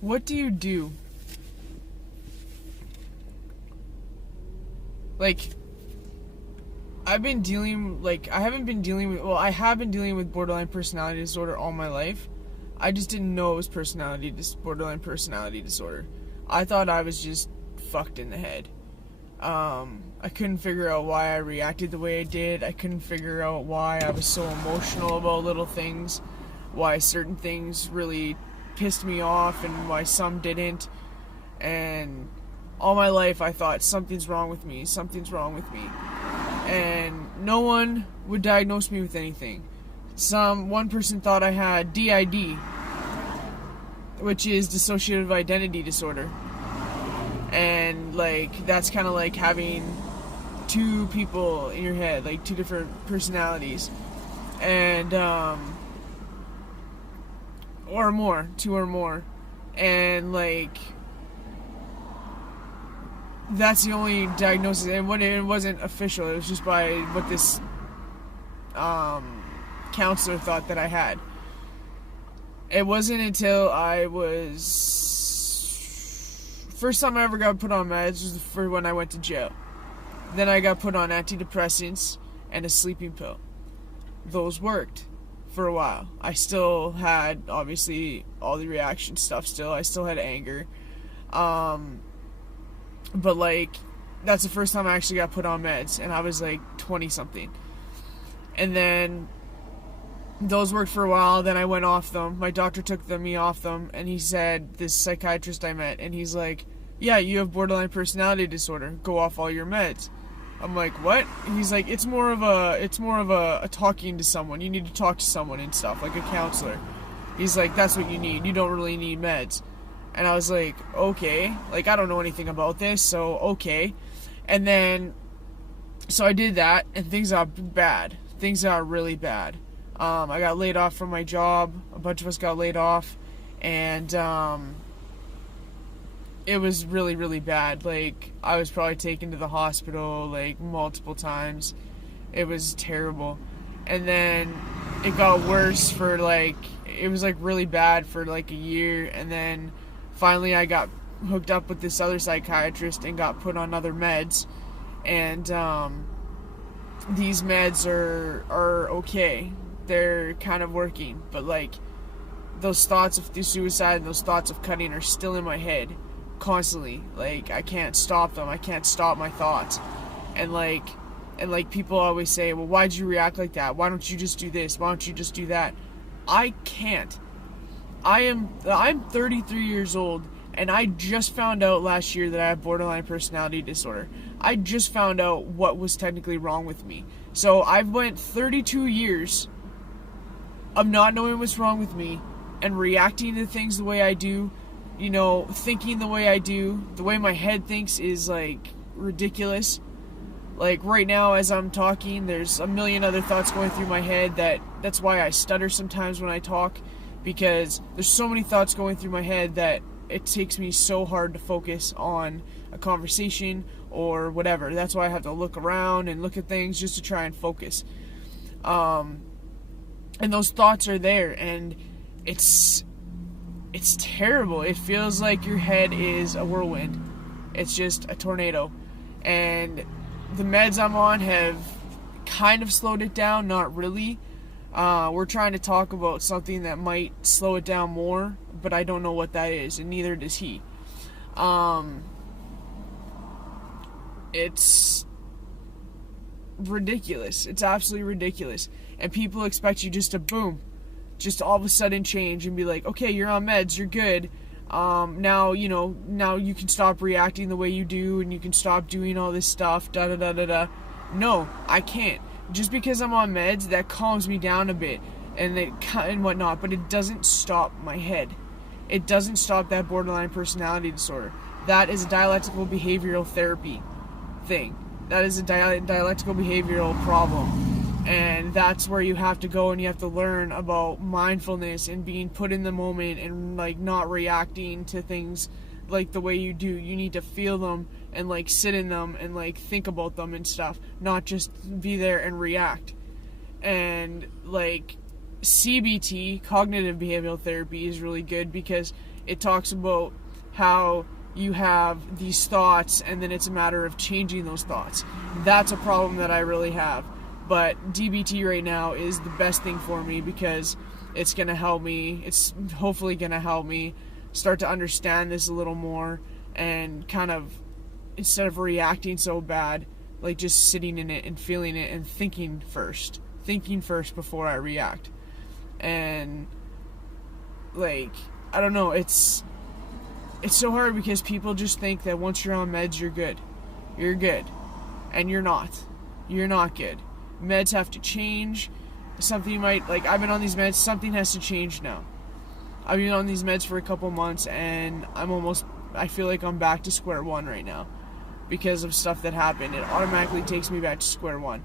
What do you do? Like, I have been dealing with borderline personality disorder all my life. I just didn't know it was borderline personality disorder. I thought I was just fucked in the head. I couldn't figure out why I reacted the way I did. I couldn't figure out why I was so emotional about little things, why certain things really pissed me off and why some didn't. And all my life I thought something's wrong with me. And no one would diagnose me with anything. One person thought I had DID, which is dissociative identity disorder. And like that's kind of like having two people in your head, like two different personalities, and two or more, and like that's the only diagnosis. And when it wasn't official, it was just by what this counselor thought that I had. It wasn't until I was first time I ever got put on meds was for when I went to jail. Then I got put on antidepressants and a sleeping pill. Those worked for a while. I still had, obviously, all the reaction stuff still. I still had anger. But, like, that's the first time I actually got put on meds, and I was, like, 20-something. And then those worked for a while, then I went off them. My doctor took me off them, and he said, this psychiatrist I met, and he's like, yeah, you have borderline personality disorder. Go off all your meds. I'm like, what? He's like, it's more of a talking to someone. You need to talk to someone and stuff, like a counselor. He's like, that's what you need. You don't really need meds. And I was like, okay. Like, I don't know anything about this, so okay. And then, so I did that, and things got bad. Things got really bad. I got laid off from my job. A bunch of us got laid off. And, it was really, really bad. Like, I was probably taken to the hospital, like, multiple times. It was terrible. And then it got worse for, like, it was, like, really bad for, like, a year. And then finally I got hooked up with this other psychiatrist and got put on other meds. And, these meds are okay. They're kind of working. But, like, those thoughts of suicide and those thoughts of cutting are still in my head. Constantly. Like, I can't stop them. I can't stop my thoughts. And like people always say, well, why'd you react like that? Why don't you just do this? Why don't you just do that? I can't. I'm 33 years old, and I just found out last year that I have borderline personality disorder. I just found out what was technically wrong with me. So I've went 32 years of not knowing what's wrong with me and reacting to things the way I do. You know, thinking the way I do, the way my head thinks is, like, ridiculous. Like, right now, as I'm talking, there's a million other thoughts going through my head. That's why I stutter sometimes when I talk, because there's so many thoughts going through my head that it takes me so hard to focus on a conversation or whatever. That's why I have to look around and look at things just to try and focus. And those thoughts are there, and it's terrible. It feels like your head is a whirlwind. It's just a tornado. And the meds I'm on have kind of slowed it down, not really. We're trying to talk about something that might slow it down more, but I don't know what that is, and neither does he. It's ridiculous. It's absolutely ridiculous. And people expect you just to boom, just all of a sudden change and be like, okay, you're on meds, you're good. Now you can stop reacting the way you do and you can stop doing all this stuff, da-da-da-da-da. No, I can't. Just because I'm on meds, that calms me down a bit and whatnot, but it doesn't stop my head. It doesn't stop that borderline personality disorder. That is a dialectical behavioral therapy thing. That is a dialectical behavioral problem. And that's where you have to go and you have to learn about mindfulness and being put in the moment and, like, not reacting to things like the way you do. You need to feel them and, like, sit in them and, like, think about them and stuff, not just be there and react. And, like, CBT, cognitive behavioral therapy, is really good because it talks about how you have these thoughts and then it's a matter of changing those thoughts. That's a problem that I really have. But DBT right now is the best thing for me because it's going to help me. It's hopefully going to help me start to understand this a little more and kind of, instead of reacting so bad, like just sitting in it and feeling it and thinking first before I react. And like, I don't know, it's so hard because people just think that once you're on meds you're good, and you're not good. Meds have to change. Something might, like, I've been on these meds, something has to change now. I've been on these meds for a couple months and I feel like I'm back to square one right now because of stuff that happened. It automatically takes me back to square one,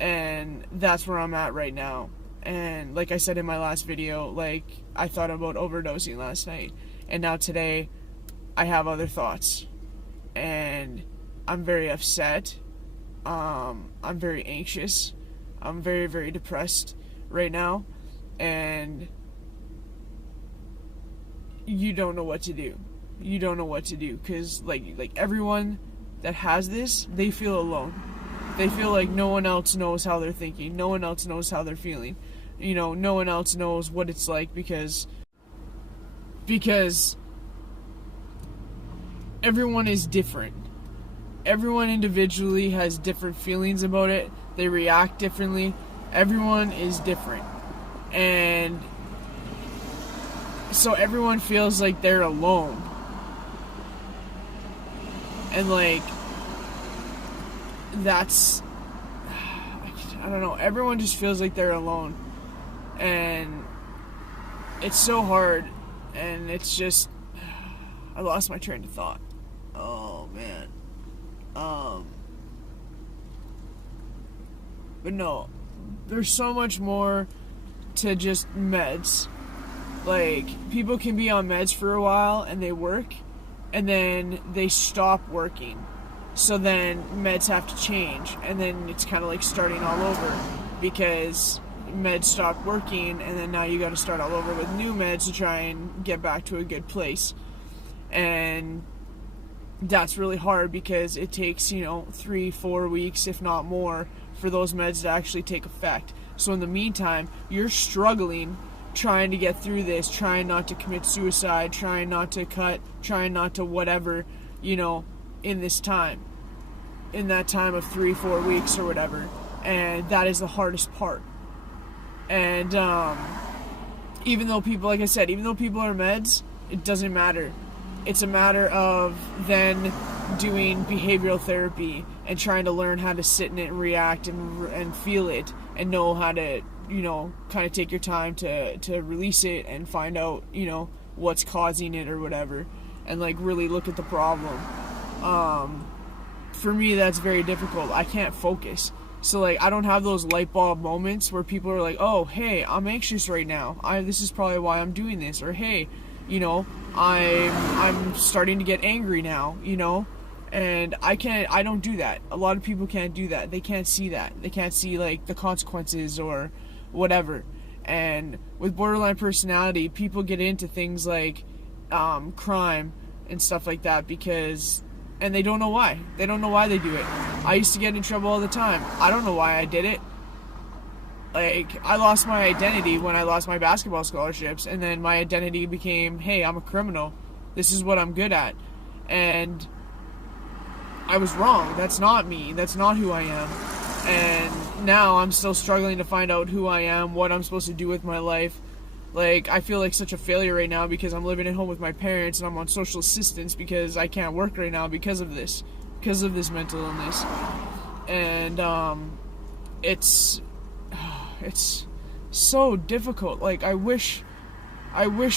and that's where I'm at right now. And like I said in my last video, like, I thought about overdosing last night, and now today I have other thoughts, and I'm very upset. I'm very anxious. I'm very, very depressed right now, and you don't know what to do. You don't know what to do because like everyone that has this, they feel alone. They feel like no one else knows how they're thinking. No one else knows how they're feeling. You know, no one else knows what it's like because everyone is different. Everyone individually has different feelings about it. They react differently. Everyone is different. And so everyone feels like they're alone. And like, that's, I don't know, everyone just feels like they're alone. And it's so hard. And it's just, I lost my train of thought. Oh man. But no, there's so much more to just meds. Like, people can be on meds for a while and they work, and then they stop working. So then meds have to change, and then it's kind of like starting all over because meds stopped working, and then now you got to start all over with new meds to try and get back to a good place. And that's really hard because it takes, 3-4 weeks, if not more, for those meds to actually take effect. So in the meantime, you're struggling, trying to get through this, trying not to commit suicide, trying not to cut, trying not to whatever, in this time. In that time of 3-4 weeks or whatever. And that is the hardest part. And even though people, like I said, even though people are meds, it doesn't matter. It's a matter of then doing behavioral therapy and trying to learn how to sit in it and react and feel it and know how to, kind of take your time to release it and find out, what's causing it or whatever, and like really look at the problem. For me, that's very difficult. I can't focus. So like, I don't have those light bulb moments where people are like, oh, hey, I'm anxious right now. This is probably why I'm doing this. Or, hey, I'm starting to get angry now, and I don't do that. A lot of people can't do that. They can't see that. They can't see like the consequences or whatever. And with borderline personality, people get into things like crime and stuff like that and they don't know why. They don't know why they do it. I used to get in trouble all the time. I don't know why I did it. Like, I lost my identity when I lost my basketball scholarships, and then my identity became, hey, I'm a criminal. This is what I'm good at. And I was wrong. That's not me. That's not who I am. And now I'm still struggling to find out who I am, what I'm supposed to do with my life. Like, I feel like such a failure right now because I'm living at home with my parents and I'm on social assistance because I can't work right now because of this mental illness. And it's so difficult. Like, I wish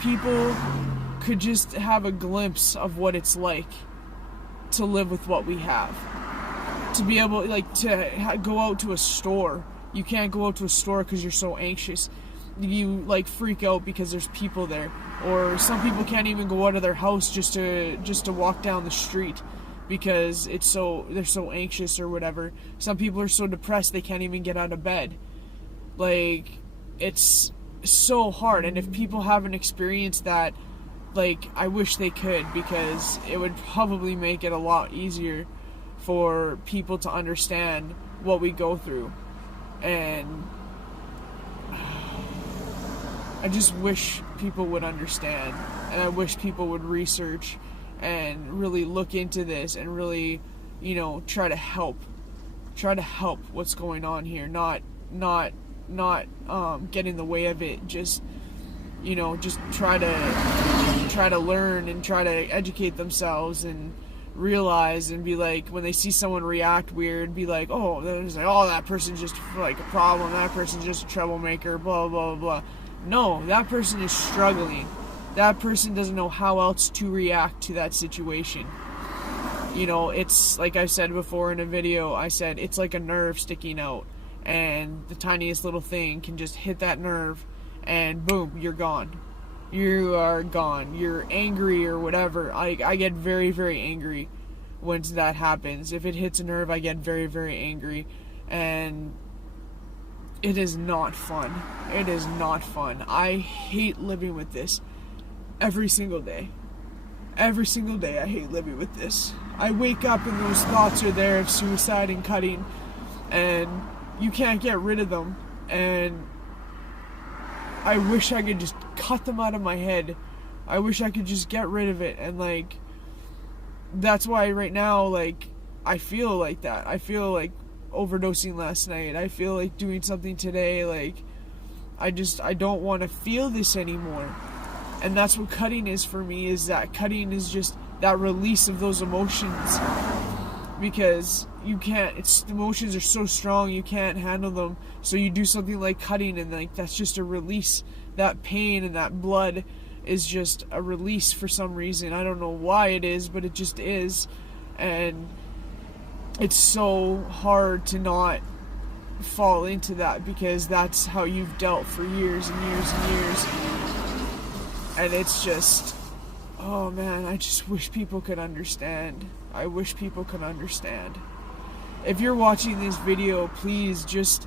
people could just have a glimpse of what it's like to live with what we have. To be able, like, to go out to a store. You can't go out to a store because you're so anxious. You, like, freak out because there's people there. Or some people can't even go out of their house just to walk down the street because they're so anxious or whatever. Some people are so depressed they can't even get out of bed. Like, it's so hard. And if people haven't experienced that, like, I wish they could, because it would probably make it a lot easier for people to understand what we go through. And I just wish people would understand, and I wish people would research and really look into this and really, try to help what's going on here, not get in the way of it. Just try to learn and try to educate themselves and realize, and be like, when they see someone react weird, be like, oh, that person's just like a problem, that person's just a troublemaker, blah blah blah. No, that person is struggling. That person doesn't know how else to react to that situation. It's like I said before in a video, I said it's like a nerve sticking out, and the tiniest little thing can just hit that nerve, and boom, you're gone. You are gone. You're angry or whatever. I get very, very angry when that happens. If it hits a nerve, I get very, very angry, and it is not fun. It is not fun. I hate living with this every single day. Every single day I hate living with this. I wake up and those thoughts are there of suicide and cutting, and you can't get rid of them, and I wish I could just cut them out of my head. I wish I could just get rid of it, and that's why right now, I feel like that. I feel like overdosing last night. I feel like doing something today. I don't want to feel this anymore. And that's what cutting is for me, is that cutting is just that release of those emotions. Because you can't, the emotions are so strong, you can't handle them. So you do something like cutting, and that's just a release. That pain and that blood is just a release for some reason. I don't know why it is, but it just is. And it's so hard to not fall into that, because that's how you've dealt for years and years and years. And it's just, oh man, I just wish people could understand. I wish people could understand. If you're watching this video, please just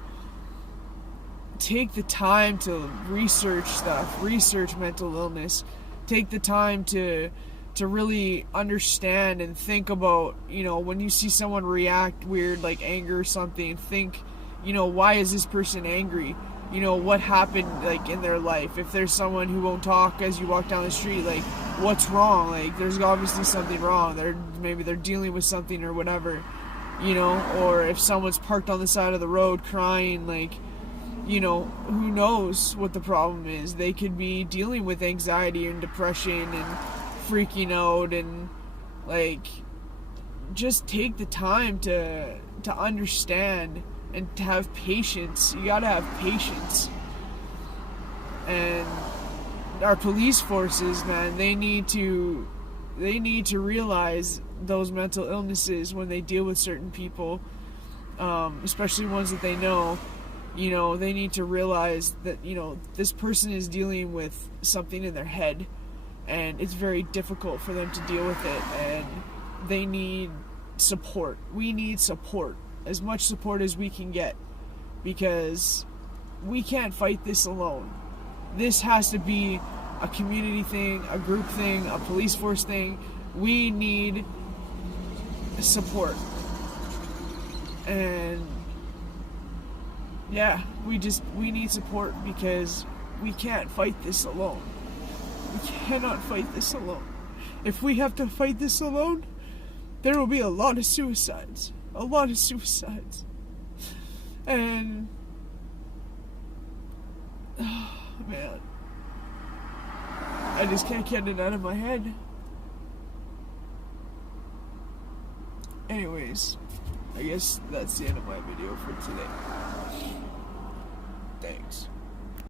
take the time to research stuff, research mental illness. Take the time to really understand and think about, when you see someone react weird, like anger or something, think, why is this person angry? What happened, in their life? If there's someone who won't talk as you walk down the street, what's wrong? There's obviously something wrong. Maybe they're dealing with something or whatever, or if someone's parked on the side of the road crying, who knows what the problem is? They could be dealing with anxiety and depression and freaking out, and just take the time to understand and to have patience. You gotta have patience. And our police forces, man, they need to realize those mental illnesses when they deal with certain people, especially ones that they know. They need to realize that, this person is dealing with something in their head, and it's very difficult for them to deal with it, and they need support. We need support, as much support as we can get, because we can't fight this alone. This has to be a community thing, a group thing, a police force thing. We need support. And yeah, we need support, because we can't fight this alone. We cannot fight this alone. If we have to fight this alone, there will be a lot of suicides. A lot of suicides. And oh, man, I just can't get it out of my head. Anyways, I guess that's the end of my video for today.